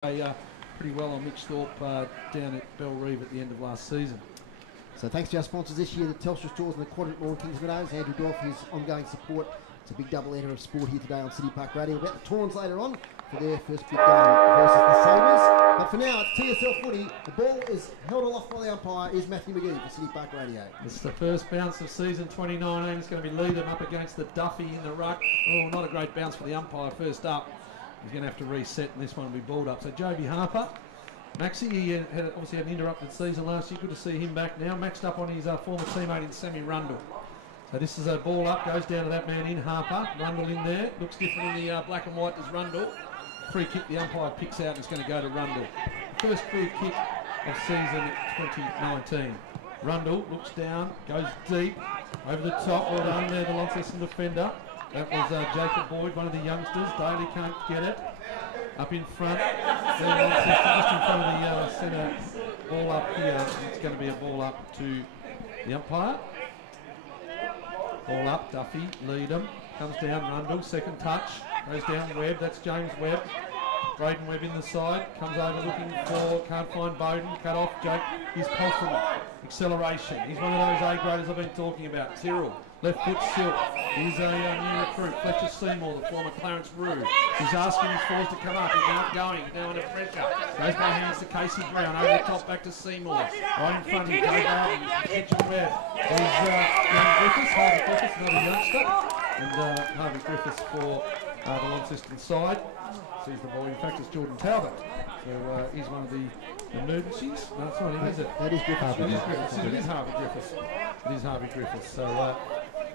Pretty well on Mitch Thorpe down at Bell Reeve at the end of last season. So thanks to our sponsors this year, the Telstra stores and the Quadrant Mall in Kings Meadows. Andrew Dorff for his ongoing support. It's a big double-header of sport here today on City Park Radio. About the Tawns later on for their first big game versus the Sabres. But for now, it's TSL footy. The ball is held aloft by the umpire. Is Matthew McGee for City Park Radio. It's the first bounce of season 2019. It's going to be Leadham up against the Duffy in the ruck. Oh, not a great bounce for the umpire first up. He's going to have to reset, and this one will be balled up. So Joby Harper, Maxie, he obviously had an interrupted season last year. Good to see him back now. Maxed up on his former teammate in Sammy Rundle. So this is a ball up, goes down to that man in Harper. Rundle in there. Looks different in the black and white as Rundle. Free kick the umpire picks out and it's going to go to Rundle. First free kick of season 2019. Rundle looks down, goes deep, over the top. Well done there, the Launceston defender. That was Jacob Boyd, one of the youngsters. Daly can't get it. Up in front. There, Launceston, just in front of the centre. Ball up here. It's going to be a ball up to the umpire. Ball up, Duffy, Leadham. Comes down, Rundle, second touch. Goes down Webb, that's James Webb. Braden Webb in the side. Comes over looking for, can't find Bowden. Cut off, Jake. He's Possum. Acceleration. He's one of those A-graders I've been talking about. Tyrrell. Left foot silk. He's a new recruit, Fletcher Seymour, the former Clarence Rue. He's asking his forwards to come up. He's not going. He's now under pressure. Goes by hands to Casey Brown. Over the top back to Seymour. Right in front of him, Joe Bowden. Kitchen Webb. There's young Griffiths, Harvey Griffiths, another youngster. And Harvey Griffiths for the Launceston side. Sees the ball. In fact, it's Jordan Talbot. So he's one of the emergencies. No, it's not him, is it? That is Griffiths. It is Griffiths. It is Harvey Griffiths. It is Harvey Griffiths. So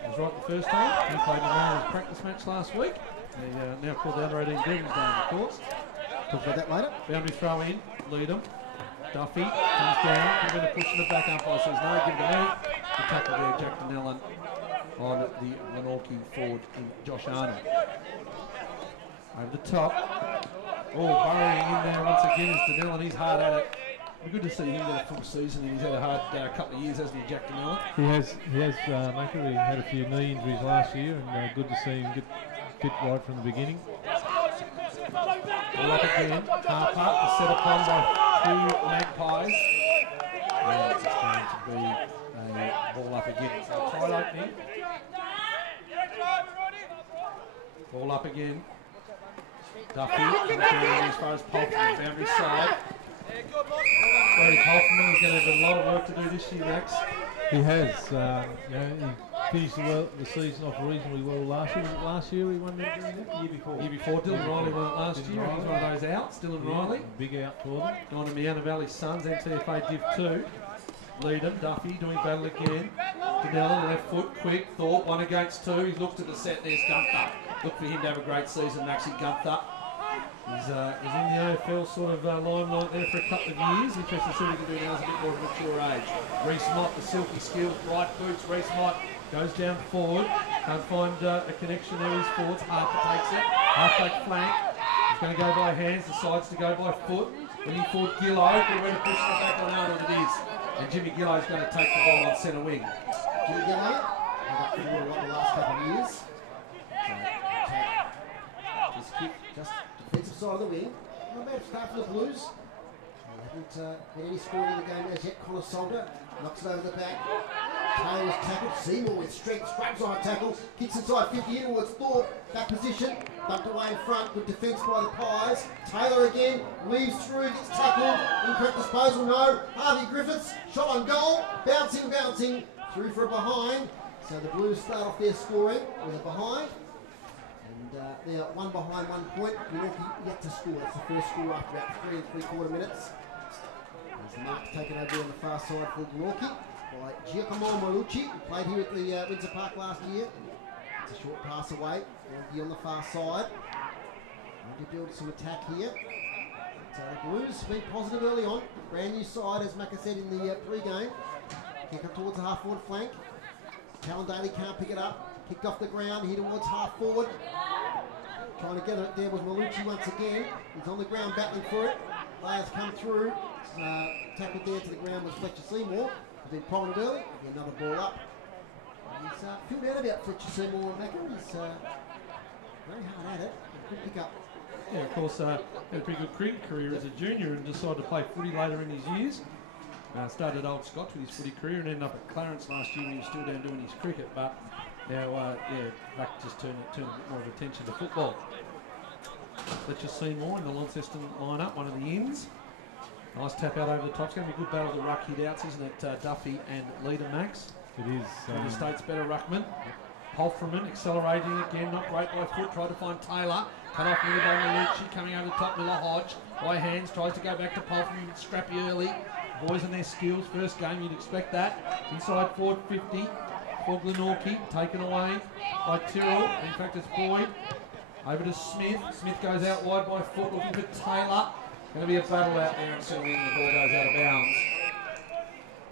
it was right the first time. He played in the practice match last week. They now called the under 18 Demons down, of course. Talk about that later. Boundary throw in. Leadham. Duffy comes down. He's going to push in the back umpire. Says no, give it to me. The tackle there, Jack Denellen on the Glenorchy forward in Josh Arnold. Over the top. Oh, burrowing in there once again is Denellen. He's hard at it. It'd be good to see him get a full season, and he's had a hard couple of years, hasn't he, Jack Denellen? He has, Maker. He had a few knee injuries last year, and good to see him get fit right from the beginning. Ball up again. Harper is set upon by two Magpies. And it's going to be a ball up again. So tight opening. Ball up again. Duffy comes down as far as Polfman, boundary side. Brody Polfman is going to have a lot of work to do this year, Max. He has. He finished the season off reasonably well last year. Was it last year he won that year before? Year before. Dylan Riley won it last year. He's one of those outs. Dylan Riley. Big out for them. Down to Miana Valley Suns, NTFA Div 2. Leadham, Duffy doing battle again. Denellen, left foot, quick. Thorpe, 1 against 2. He's looked at the set. There's Gunther. Look for him to have a great season, Maxi Gunther. He's in the AFL sort of limelight there for a couple of years. Interesting to see what he can do now as a bit more of a mature age. Reece Mott, the silky skills, right boots. Reece Mott goes down forward. Can't find a connection there. His forwards. Harper takes it. Half-back flank. He's going to go by hands. Decides to go by foot. Winning forward Gillow. Good way to push the back on Arnold it is. And Jimmy Gillow's going to take the ball on centre wing. Jimmy Gillow, got pretty good the last couple of years. His kick just defensive side of the wing. Not a bad start for the Blues. Haven't had any scoring in the game as yet. Connor Solder knocks it over the back. Taylor's tackled. Seymour with strength, scrubs on a tackle. Kicks inside 50 in towards Thorpe. Back position. Dumped away in front. Good defence by the Pies. Taylor again. Weaves through. Gets tackled. Incorrect disposal. No. Harvey Griffiths. Shot on goal. Bouncing. Through for a behind. So the Blues start off their scoring with a behind. And they're 1 behind 1 point. Glenorchy yet to score. That's the first score after about 3 3/4 minutes. There's Mark taken over on the far side for Glenorchy by Giacomo Malucci, who played here at the Windsor Park last year. It's a short pass away. Glenorchy on the far side. Need to build some attack here. So the Blues have been positive early on. Brand new side, as Macca said in the pre-game. Kick up towards the half-forward flank. Talon Daly can't pick it up. Kicked off the ground, here towards half-forward. Trying to get it there was Malucci once again. He's on the ground battling for it. Players come through. Tackled there to the ground was Fletcher Seymour. He's been prominent early. Another ball up. He's filled out about Fletcher Seymour and Macca. He's very hard at it. Good pick up Yeah, of course, had a pretty good cricket career as a junior and decided to play footy later in his years. Started at Old Scotch with his footy career and ended up at Clarence last year when he was still down doing his cricket. But now, back just turn a bit more of attention to football. Let's just see more in the Launceston lineup, one of the ins. Nice tap out over the top. It's going to be a good battle of the ruck hit outs, isn't it? Duffy and leader Max. It is. The State's better ruckman. Polframan accelerating again, not great by foot, tried to find Taylor. Cut off middle by Glenorchy, coming over the top, Miller Hodge. By hands, tries to go back to Polframan, but scrappy early. Boys and their skills, first game, you'd expect that. Inside forward 50 for Glenorchy, taken away by Tyrrell. In fact, it's Boyd. Over to Smith. Smith goes out wide by foot, looking for Taylor. Going to be a battle out there until the ball goes out of bounds.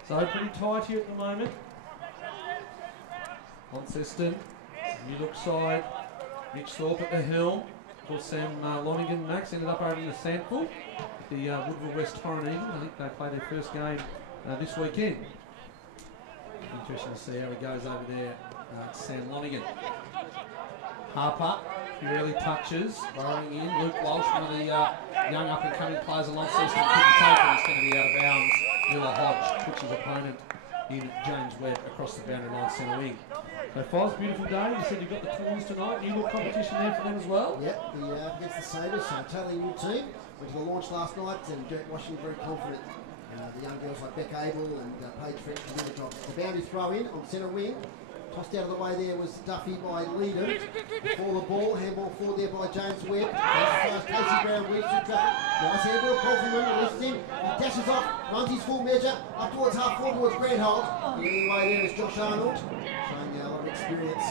So pretty tight here at the moment. Launceston, new look side. Mitch Thorpe at the helm. Of course, Sam Lonigan, Max, ended up over in the Sandful. The Woodville West Torrent Eagle. I think they play their first game this weekend. Interesting to see how he goes over there. Sam Lonigan. Harper, few early touches, rolling in. Luke Walsh, one of the young up-and-coming players of Launceston, couldn't take it. It's going to be out of bounds. Miller Hodge puts his opponent in James Webb across the boundary line centre wing. So Foz, beautiful day. You said you've got the Tawns tonight. New look competition there for them as well. Yep, against the Sabres, so totally new team. Went to the launch last night and Derek Washington very confident. The young girls like Beck Abel and Paige French can do the job. The boundary throw in on centre wing. Tossed out of the way there was Duffy by Leader. Before the ball, handball forward there by James Webb. Casey Brown weaves through traffic. Nice handball, Polframan releases him. He dashes off, runs his full measure, up towards half forward towards Grant Holt. The other way there is Josh Arnold, showing a lot of experience.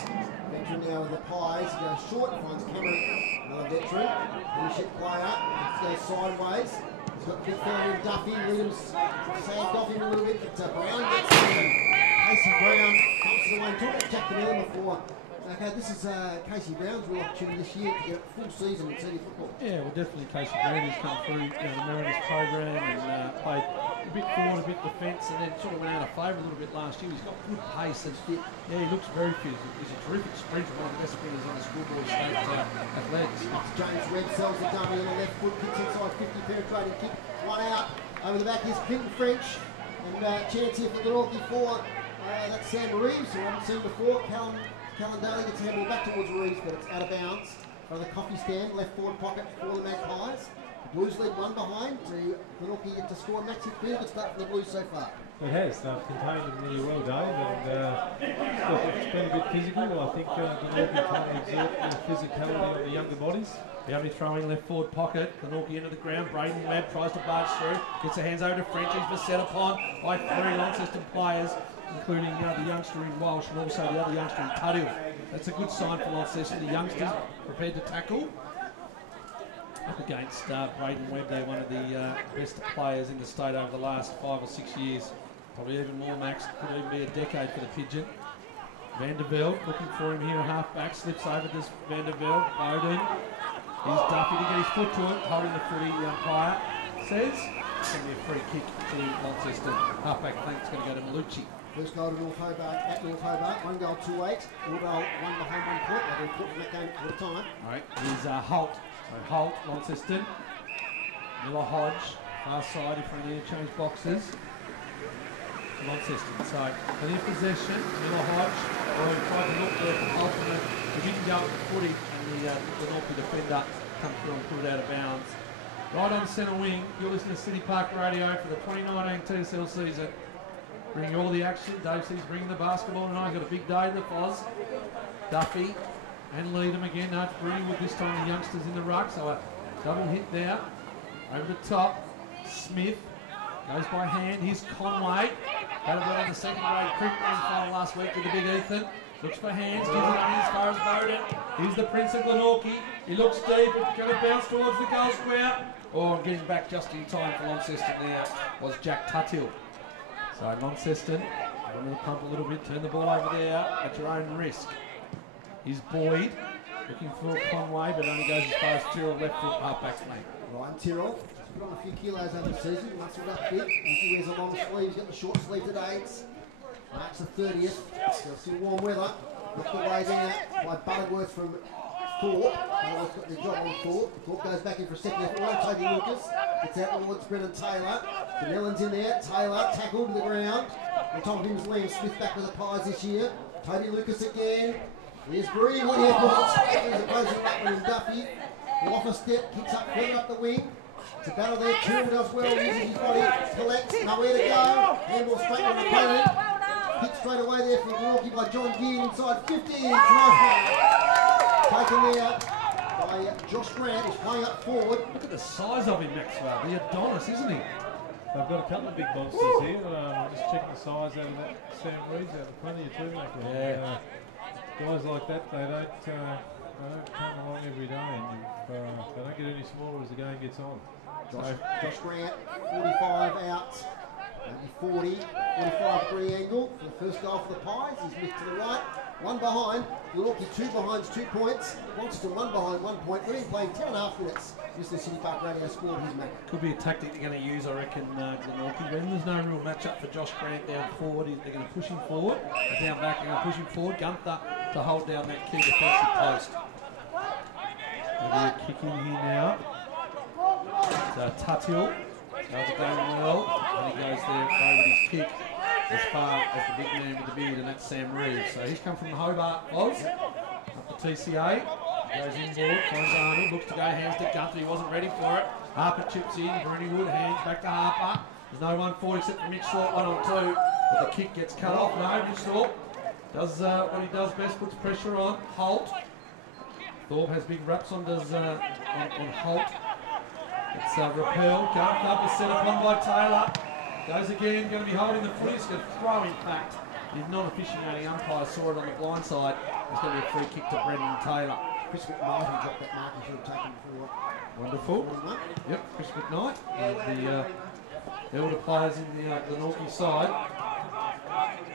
Veteran now with the Pies. He goes short, finds Cameron, another veteran. Finish it player, goes sideways. He's got the big fella in Duffy. Williams sagged off him a little bit, but Brown gets him. Casey Brown comes to the way, took Jack the man before. Okay, this is Casey Brown's real opportunity this year to get a full season in senior football. Yeah, well, definitely Casey Brown has come through the Mariners program and played a bit forward, a bit defence, and then sort of went out of favour a little bit last year. He's got good pace and fit. Yeah, he looks very fit. He's a terrific sprinter, one of the best sprinters on the Scoreboard state athletics. James Webb sells the dummy on the left foot, kicks inside 50, penetrating kick, one out. Over the back is Clinton French, and chance here for Glenorchy for that's Sam Reeves, who I haven't seen before. Callan Daly gets handball back towards Reeves, but it's out of bounds. From the coffee stand, left forward pocket for the Magpies. The Blues lead one behind to Glenorchy to score. Maxi Field, good start for the Blues so far. It has. They've contained them really well, Dave, and it's been a bit physical. I think Glenorchy trying to exert the physicality on the younger bodies. Boundary throwing left forward pocket. Glenorchy into the ground. Braden Webb tries to barge through. Gets her hands over to French. He's been set upon by three Launceston players, including the youngster in Walsh and also the other youngster in Tuddill. That's a good sign for Launceston. The youngsters prepared to tackle. Up against Braden Webb, they're one of the best players in the state over the last 5 or 6 years. Probably even more, Max. Could even be a decade for the Pigeon. Vandervelde looking for him here, a half-back. Slips over to Vandervelde. Bowden. Here's Duffy to get his foot to it. Holding the footy, the umpire says. It's going to be a free kick to Launceston. Half-back flank is going to go to Malucci. First goal to North Hobart at North Hobart. 1 goal, 2-8. All goal, 1 behind 1 point. They've been put from that game at the time. All right, here's Holt. So Holt, Launceston. Miller Hodge, far side in front of the interchange boxes. Launceston. So, plenty of possession. Miller Hodge. Well, he tried to look there for Holt, but he didn't go with the footy, and the Glenorchy defender come through and put it out of bounds. Right on centre wing, you're listening to City Park Radio for the 2019 TSL season. Bringing all the action. Dave says bringing the basketball tonight. Got a big day in the Foz. Duffy and Leadham again. No, it's Bruni with this time the youngsters in the ruck. So a double hit there. Over the top. Smith goes by hand. Here's Conway. Had a bit on the second grade cricket final last week with the big Ethan. Looks for hands. Gives it on as far as Bowden. Here's the Prince of Glenorchy. He looks deep. It's going to bounce towards the goal square. Oh, getting back just in time for Launceston there was Jack Tuthill. So Launceston, going to pump a little bit, turn the ball over there at your own risk. Here's Boyd, looking for Conway, but only goes as far as Tyrrell, left foot, half-back flank. Ryan Tyrrell, he's put on a few kilos over the season, muscled up a bit. He wears a long sleeve, he's got the short sleeve today. It's March the 30th, so still warm weather. Knocked away there by Butterworth from Thorpe. Otherwise got the job on Thorpe. Thorpe goes back in for a second effort. Well, Toby Lucas. It's out towards Brennan Taylor. Vanellan's in there. Taylor tackled to the ground. On top of him is Liam Smith back with the Pies this year. Toby Lucas again. Here's Bree Wood here. He's opposing that one in Duffy. Off a step, kicks up further up the wing. It's a battle there. Tyrrell does well, uses his body, collects, nowhere to go. Handball straight on the opponent. Kick straight away there from Glenorchy by John Gear inside 50. Taken there by Josh Grant, who's playing up forward. Look at the size of him, Maxwell. The Adonis, isn't he? They've got a couple of big monsters here. Just checking the size out of that Sam Reeves out in front of you too, mate. Yeah. Guys like that, they don't come along every day, and they don't get any smaller as the game gets on. Josh Grant, 45 out, 40, 45 degree angle for the first goal for the Pies. He's moved to the right, one behind. Glenorchy 2 behind, 2 points. Launceston 1 behind, 1 point. They're playing 10.5 minutes. Mr. City Park Radio scored his match. Could be a tactic they're going to use, I reckon, Glenorchy. When there's no real match-up for Josh Grant down forward, they're going to push him forward. Down back, they're going to push him forward. Gunther to hold down that key defensive post. There'll be a kick in here now. It's Tutil. How's it going well? And he goes there with his kick as far as the big man with the beard, and that's Sam Reeves. So he's come from Hobart, Oz, up to TCA. Goes inboard, finds Arnold, looks to go, hands to Gunther, he wasn't ready for it. Harper chips in, Bruniwood, hands back to Harper. There's no 1-4 except for Mitch Thorpe, 1 on 2. But the kick gets cut off. No, Mitch Thorpe does what he does best, puts pressure on. Holt. Thorpe has big raps on Holt. It's Rappel, Gunther is set upon by Taylor. Goes again, going to be holding the foot, he's going to throw impact. The non-officiating umpire saw it on the blind side. It's going to be a free kick to Brendan Taylor. Chris McKnight dropped that mark, he should have taken for wonderful. Yep, Chris McKnight, the elder players in the Glenorchy side.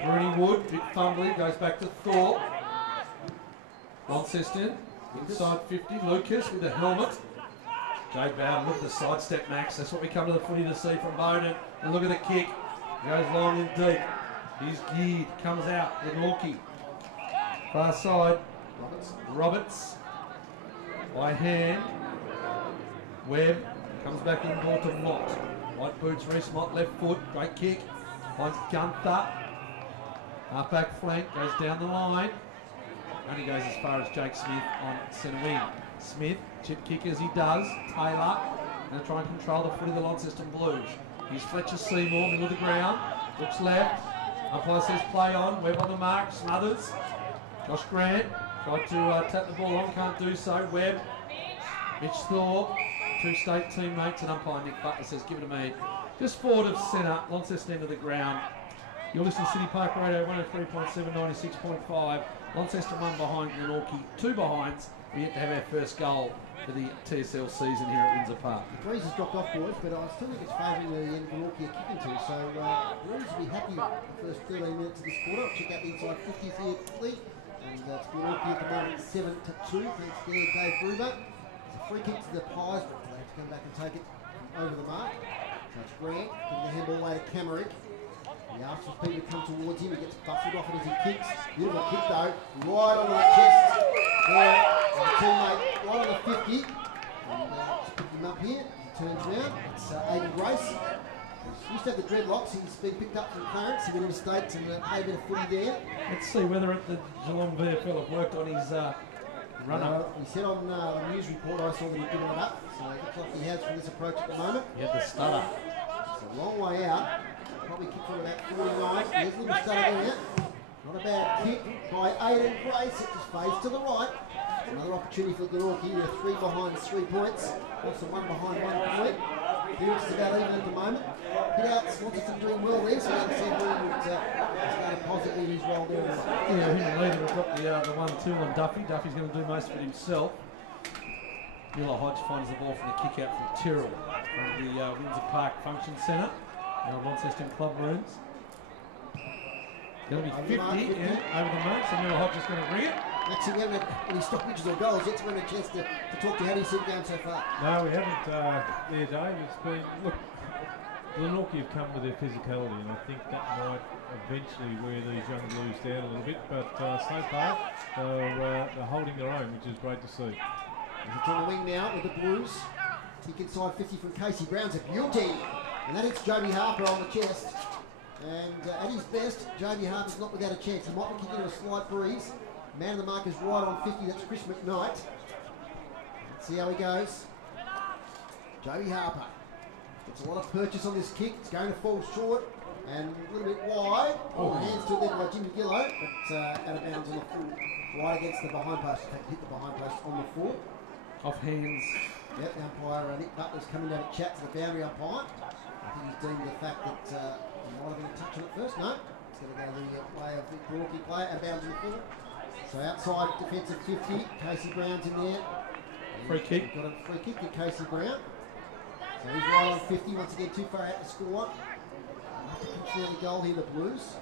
Bruni Wood, bit fumbly, goes back to Thorpe. Launceston, inside 50, Lucas with the helmet. Joe Bowden, look at the sidestep, Max. That's what we come to the footy to see from Bowden. And look at the kick. Goes long and deep. He's geared, comes out, Glenorchy. Far side, Roberts. By hand. Webb comes back inboard to Mott. White boots, Reese Mott, left foot, great kick. Finds Gunther. Half back flank, goes down the line. Only goes as far as Jake Smith on centre wing. Smith, chip kick as he does. Taylor, going to try and control the foot of the Launceston Blues. Here's Fletcher Seymour, middle of the ground. Looks left. Umpire says play on. Webb on the mark. Smothers. Josh Grant tried to tap the ball on, can't do so. Webb. Mitch Thorpe. 2 state teammates, and umpire Nick Butler says give it to me. Just forward of centre, Launceston into the ground. You're listening to City Park Radio 103.7, 96.5. Launceston 1 behind Glenorchy, 2 behinds. We yet to have our first goal for the TSL season here at Windsor Park. The breeze has dropped off, boys, but I still think it's favouring the end Glenorchy are kicking to. So Blues will be happy with the first 13 minutes of this quarter. I'll check out the inside 50s here quickly. And it's Glenorchy at the moment 7-2. Thanks there, Dave Gruber. It's a free kick to the Pies, but they have to come back and take it over the mark. So it's Grant, giving the handball away to Camerick. He asks for people to come towards him, he gets buffeted off it as he kicks. Beautiful kick though, right on the chest. There, the teammate right on the 50. And just pick him up here, he turns around. It's Aidan Grace. He used to have the dreadlocks, he's been picked up from Clarence, he went in states and played a bit of footy there. Let's see whether the Geelong VFL have worked on his run-up. He said on the news report, I saw that he'd given it up, so it looks like he has from this approach at the moment. He had the stutter. It's a long way out. Probably kicked from about 49. There's a little stutter there. Not a bad kick by Aidan Grace. It just fades to the right. Another opportunity for Glenorchy. They're 3 behind 3 points. Also 1 behind 1 point. Clearance is about even at the moment. Hit outs, Launceston doing well there. So you can see Bruin would start positively his role there. Yeah, him and Leader have got the 1-2 on Duffy. Duffy's going to do most of it himself. Miller Hodge finds the ball from the kick out from Tyrrell from the Windsor Park Function Centre. Launceston Club Rooms. Going to be 50, yeah, over the mark, so Miller Hodge is going to bring it. Actually, we haven't had any stoppages or goals yet, so we haven't had a chance to talk to how do you see the game so far? No, we haven't there, Dave. It's been, look, Glenorchy have come with their physicality, and I think that might eventually wear these young Blues down a little bit. But so far, they're holding their own, which is great to see. It's on the wing now with the Blues. Kick inside 50 from Casey Brown's a beauty. And that hits Joby Harper on the chest. And at his best, Joby Harper's not without a chance. He might be kicking a slight breeze. Man of the mark is right on 50, that's Chris McKnight. Let's see how he goes. Joby Harper gets a lot of purchase on this kick. It's going to fall short and a little bit wide. Oh, hands to there by Jimmy Gillow, but out of bounds on the full. Right against the behind post. In fact, hit the behind post on the full. Off hands. Yep, the umpire Nick Butler's coming down to chat to the boundary umpire. I think he's deemed the fact that he might have been a touch on it first. No, it's going to go the way of the Glenorchy player and bounds on the full. So outside defensive 50, Casey Brown's in there. Free kick. Got a free kick to Casey Brown. So he's right on 50, once again too far out to score. After pitching out the goal here, the Blues.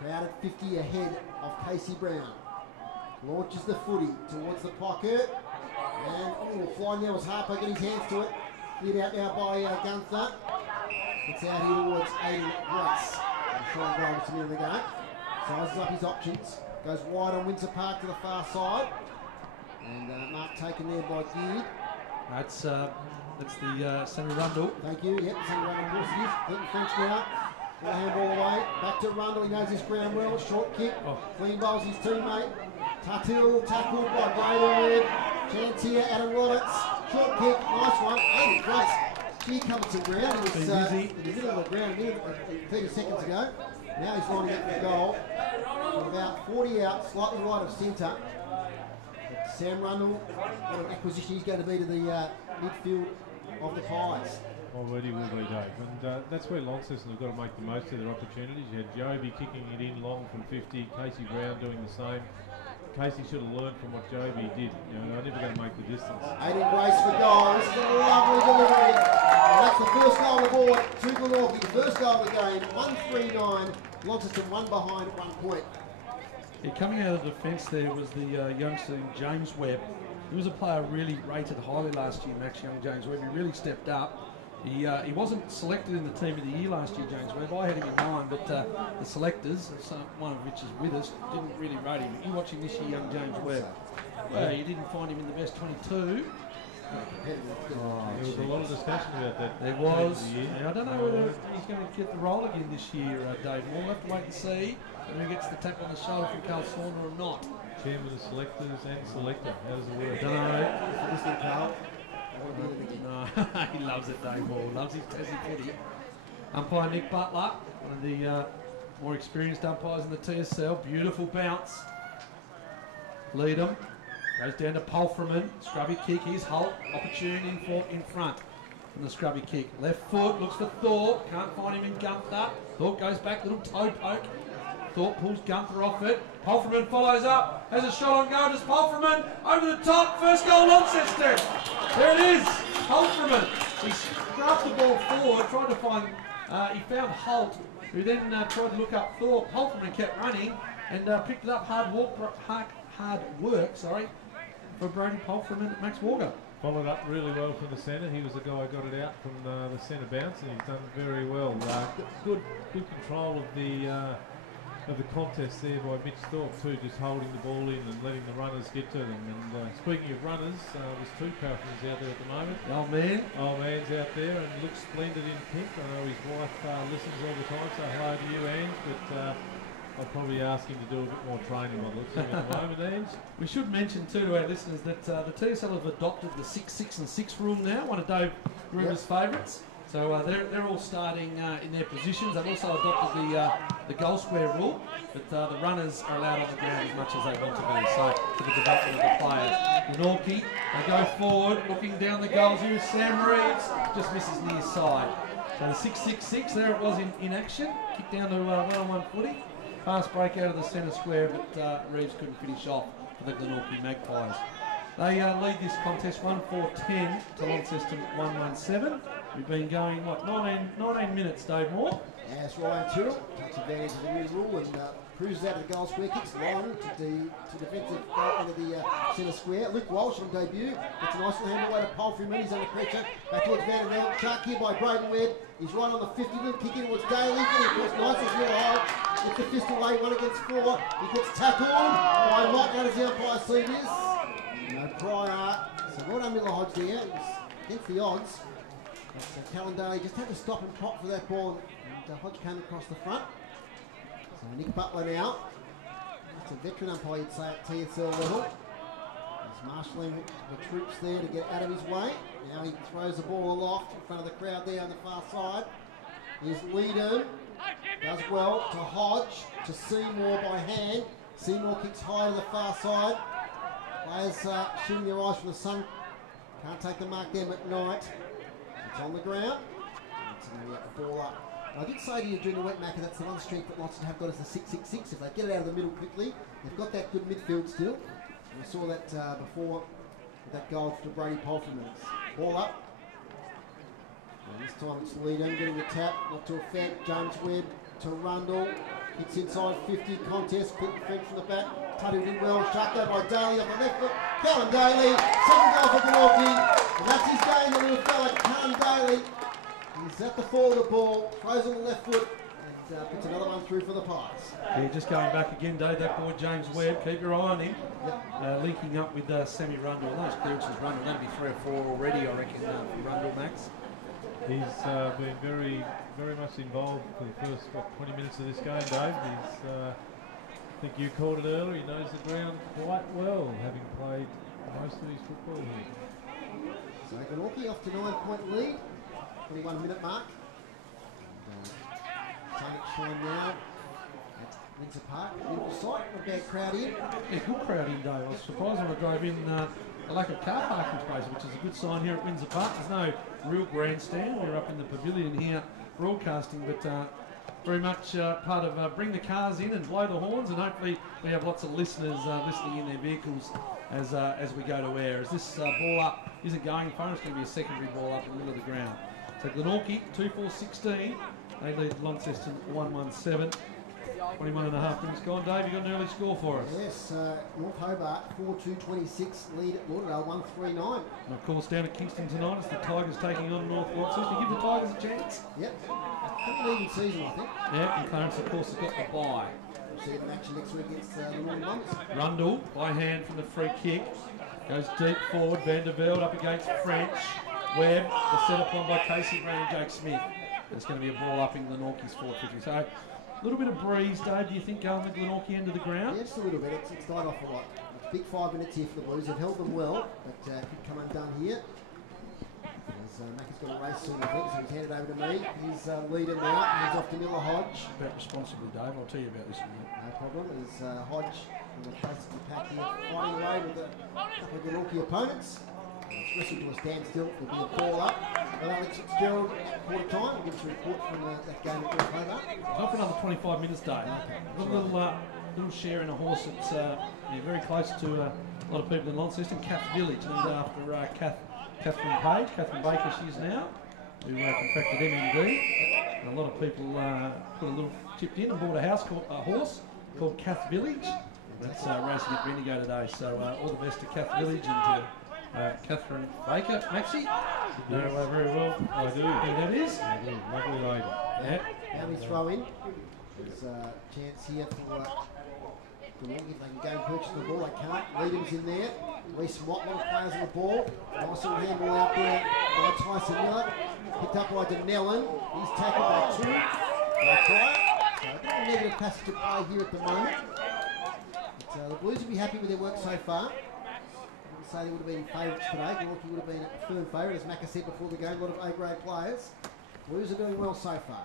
Crowded 50 ahead of Casey Brown. Launches the footy towards the pocket. And flying there was Harper, get his hands to it. Cleared out now by Gunther. It's out here towards Aiden Grace. Trying goal to the end of the game. Sizes up his options. Goes wide on Windsor Park to the far side. And mark taken there by Geard. That's the Sammy Rundle. Thank you. Yep, Sammy Rundle, of course it is. Clinton French now. Got a handball away. Back to Rundle. He knows his ground well. Short kick. Clean bowls his teammate. Tatil tackled by Bradenwood. Chance here, Adam Roberts. Short kick. Nice one. Aiden Grace. She comes to ground. He was in the middle of the ground 30 seconds ago. Now he's lining up for goal. With about 40 out, slightly right of centre. Sam Rundle, what an acquisition he's going to be to the midfield of the Pies. Already will be, Dave. And that's where Launceston have got to make the most of their opportunities. You had Joby kicking it in long from 50, Casey Brown doing the same. Casey should have learned from what Joby did. You know, they're never going to make the distance. Aiden Grace for goal. This is a lovely delivery. And that's the first goal on the board to Glenorchy. The first goal of the game, 1-3-9. Launceston one behind at 1 point. Yeah, coming out of the defence there was the youngster James Webb. He was a player really rated highly last year, Max Young James Webb. He really stepped up. He wasn't selected in the team of the year last year, James Webb. I had him in mind, but the selectors, one of which is with us, didn't really rate him. You watching this year, young James Webb. Well, you didn't find him in the best 22. There was a lot of discussion about that. There was. I don't know whether he's going to get the role again this year, Dave. We'll have to wait and see who gets the tap on the shoulder from Carl Saunders or not. Chairman of selectors and selector. How does it work? I don't know. No, he loves it, Dave Hall. Loves his Tassie footy. Umpire Nick Butler, one of the more experienced umpires in the TSL. Beautiful bounce. Lead him. Goes down to Polframan. Scrubby kick. Here's Holt. Opportunity for in front from the scrubby kick. Left foot. Looks for Thorpe. Can't find him in Gunther. Thorpe goes back. Little toe poke. Thorpe pulls Gunther off it. Polframan follows up. Has a shot on goal. Does Polframan over the top. First goal, Launceston. There it is. Polframan. He scrubbed the ball forward. Tried to find. He found Holt, who then tried to look up Thorpe. Polframan kept running and picked it up. Hard work. For Brody Polframan and Max Walker. Followed up really well from the centre. He was the guy who got it out from the centre bounce, and he's done very well. Good control of the contest there by Mitch Thorpe too, just holding the ball in and letting the runners get to them. And speaking of runners, there's two Paraffins out there at the moment. Old man's out there and looks splendid in pink. I know his wife listens all the time, so hello to you, Ange, but I'll probably ask him to do a bit more training on looks at the moment, Ange. We should mention too to our listeners that the TSL have adopted the 6-6-6 rule now, one of Dave Gruber's favourites. So they're all starting in their positions. They've also adopted the goal square rule, but the runners are allowed on the ground as much as they want to be. So for the development of the players. Glenorchy, they go forward, looking down the goals here. Sam Reeves just misses near side. So the 6-6-6, there it was in action. Kick down to one-on-one footy. Fast break out of the centre square, but Reeves couldn't finish off for the Glenorchy Magpies. They lead this contest 1-4-10 to Launceston 1-1-7. We've been going, what, 19 minutes, Dave Moore? As Ryan Tyrrell takes advantage of the new rule and cruises out of the goal square, kicks long to defensive into the centre square. Luke Walsh on debut. Gets a nice little handle away to Palfreyman. He's under pressure. Back towards Van der Mel. Shark here by Braden Webb. He's right on the 50. Little kick in towards Daly. And of course, nice as real hole. Gets the fist away. 1 against 4. He gets tackled by Mike out as the umpire seniors. No prior. So well done Miller Hodge there. It was against the odds. So Callan Daly just had to stop and pop for that ball. And Hodge came across the front. So Nick Butler now. That's a veteran umpire, you'd say, at TSL level. He's marshalling the troops there to get out of his way. Now he throws the ball aloft in front of the crowd there on the far side. Here's Leadham. Does well to Hodge, to Seymour by hand. Seymour kicks high to the far side. Players shooting their eyes from the sun. Can't take the mark there McKnight. It's on the ground. It's going to get the ball up. I did say to you during the wet Macca, that's the one strength that Launceston have got is the 6-6-6. If they get it out of the middle quickly, they've got that good midfield still. We saw that before with that goal to Brady Palfreyman. Ball up. And this time it's Leadham getting the tap, not to effect. James Webb to Rundle. Kicks inside 50, contest, quick defence from the back. Tutted in well, shut down by Daly off the left foot. Callan Daly, second goal for Glenorchy. And that's his game, the little fella, Callan Daly. He's at the fall of the ball, throws on the left foot, and puts another one through for the Pies. Yeah, just going back again, Dave, that boy James Webb, keep your eye on him. Yep. Linking up with Sammy Rundle. Those clearances Rundle, that'll be 3 or 4 already, I reckon, for Rundle, Max. He's been very much involved for the first 20 minutes of this game, Dave. He's, I think you called it earlier, he knows the ground quite well, having played most of his football here. So Glenorchy off to 9-point lead. 21-minute mark. Taking shine now at Windsor Park. Beautiful sight, not a bad crowd in. Yeah, good crowd in, Dave. I was surprised when I drove in a lack of car parking space, which is a good sign here at Windsor Park. There's no real grandstand. We're up in the pavilion here broadcasting, but very much part of bring the cars in and blow the horns, and hopefully we have lots of listeners listening in their vehicles as we go to air. As this ball up isn't going far, it's going to be a secondary ball up in the middle of the ground. So Glenorchy, 2-4-16. They lead Launceston 1-1-7. 21 and a half minutes gone. Dave, you got an early score for us? Yes, North Hobart 4-2-26 lead at Lauderdale 1-3-9. And of course down at Kingston tonight, it's the Tigers taking on North Launceston. Give the Tigers a chance? Yep. Pretty even season, I think. Yeah, and Clarence of course has got the bye. We'll see them in action next week against the Northern Bombers. Rundle by hand from the free kick. Goes deep forward. Van der Velde up against French. Webb, the set up on by Casey Brown and Jake Smith. There's going to be a ball up in Glenorchy's 450. So a little bit of breeze, Dave, do you think, going the Glenorchy end of the ground? Yeah, just a little bit. It's died off a lot. It's a big 5 minutes here for the Blues. They've held them well, but could come undone here. As Macca's got a race soon, I think, so he's handed over to me. He's leader now. He's off to Miller Hodge. About responsibly, Dave. I'll tell you about this in a minute. No problem. There's Hodge in the place of the pack here, fighting away with a couple of Glenorchy opponents. It's wrestled to a standstill. There'll be a ball up. Well, Alex Fitzgerald at quarter time. We'll give us a report from that game at North Hobart. Not for another 25 minutes, Dave. Got a little share in a horse that's very close to a lot of people in Launceston. Kath Village, named after Catherine Page. Catherine Baker, she is now, who contracted MND. And a lot of people put a little chipped in and bought a horse called Kath Village. That's racing at Bendigo today. So all the best to Kath Village and to Catherine Baker. Maxie? No, very well. I do. And that is? I do. Lovely lady. Yeah. Now we throw in. There's a chance here for Glenorchy if they can go and purchase the ball. They can't. Leadham's in there. Reece Mott, a lot of players on the ball. Nice little handball out there by Tyson Miller. Picked up by Denellen. He's tackled by 2. No try. So a bit of a negative passage to play here at the moment. But the Blues will be happy with their work so far. I would say they would have been favourites today. Glenorchy would have been a firm favourite, as Macca said before the game. A lot of A-grade players. Blues are doing well so far.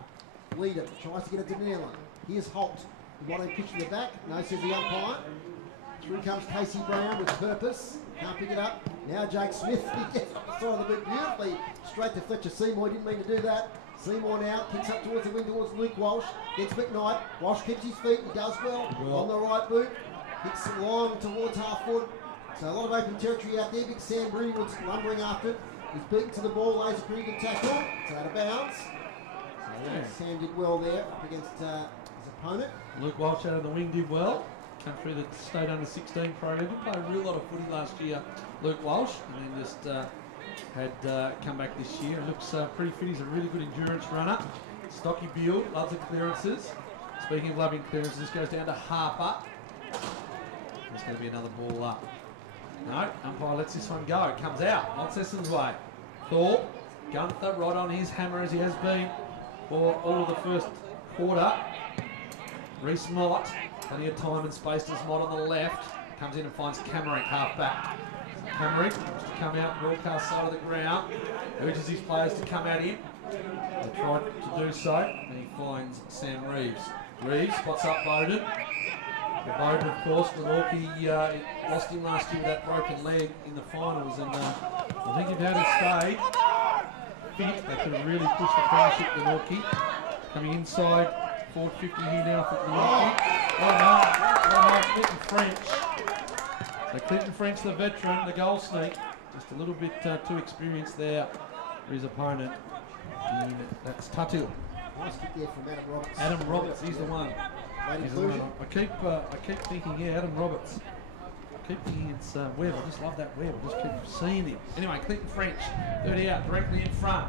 Leader tries to get it to Denellen. Here's Holt. The bottom pitch in the back. No, says the umpire. Through comes Casey Brown with purpose. Can't pick it up. Now Jake Smith. He gets off the side of the boot beautifully. Straight to Fletcher Seymour. Didn't mean to do that. Seymour now kicks up towards the wing towards Luke Walsh. Gets McKnight. Walsh keeps his feet. He does well. On the right boot. Hits long towards half foot. So a lot of open territory out there. Big Sam Brady was lumbering after it. He's beaten to the ball, lays a pretty good tackle. It's out of bounds. So yeah, Sam did well there up against his opponent. Luke Walsh out of the wing did well. Came through the state under 16 program. Did play a real lot of footy last year, Luke Walsh, and then just had come back this year. Looks pretty fit. He's a really good endurance runner. Stocky build, loves the clearances. Speaking of loving clearances, this goes down to Harper. There's going to be another ball up. No, umpire lets this one go. It comes out. Launceston's way. Thorpe, Gunther right on his hammer as he has been for all of the first quarter. Reese Mott, plenty of time and space to Mott on the left. Comes in and finds Camerick half back. Camerick wants to come out broadcast side of the ground. Urges his players to come at him. They tried to do so, and he finds Sam Reeves. Reeves spots up Bowden. Bowden, of course, Glenorchy lost him last year with that broken leg in the finals, and I think if he had stayed fit, they could have really pushed the premiership. Glenorchy coming inside, forward 50 here now for Glenorchy. Oh no, Clinton French. So Clinton French, the veteran, the goal sneak, just a little bit too experienced there for his opponent. And that's Tuttle. Nice kick there from Adam Roberts. Adam Roberts, he's the one. He's the one. I keep thinking, yeah, Adam Roberts. I keep thinking it's Webb. I just love that Webb. I just keep seeing him. Anyway, Clinton French, 30 out, directly in front.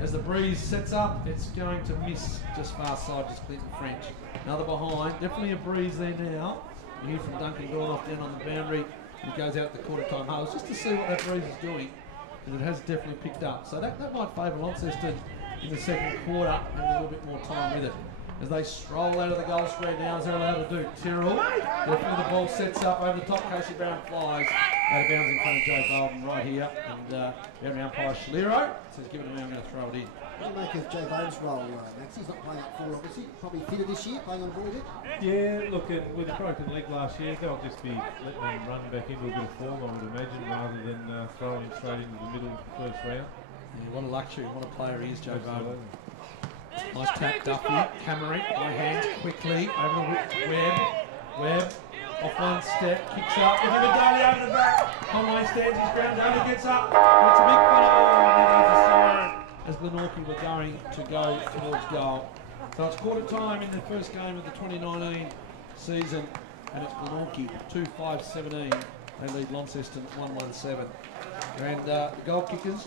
As the breeze sets up, it's going to miss just far side, just Clinton French. Another behind, definitely a breeze there now. You hear from Duncan Gornoff down on the boundary. He goes out the quarter time holes just to see what that breeze is doing, because it has definitely picked up. So that might favour Launceston in the second quarter, and a little bit more time with it. As they stroll out of the goal square now, as they're allowed to do. Tyrrell, definitely the ball sets up over the top. Casey Brown flies out of bounds in front of Joe Bolden right here. And we have an umpire, Schlero, says give it a man, I'm going to throw it in. What do you make of Joe Bolden's role, Max? He's not playing up forward, obviously. Probably fitter this year, playing on the ball a bit. Yeah, look, with a broken leg last year, they'll just be letting him run back into a bit of form, I would imagine, rather than throwing him straight into the middle of the first round. Yeah, what a luxury, what a player he is, Joe Bolden. Nice tap, Duffy, Camerick, by hand, quickly, over the Webb, off one step, kicks up, with Vidali over the back, Conway stands his ground, only gets up, it's a big follow, and there's a siren as Glenorchy were going to go towards goal. So it's quarter time in the first game of the 2019 season, and it's Glenorchy 2-5-17, they lead Launceston 1-1-7. And the goal kickers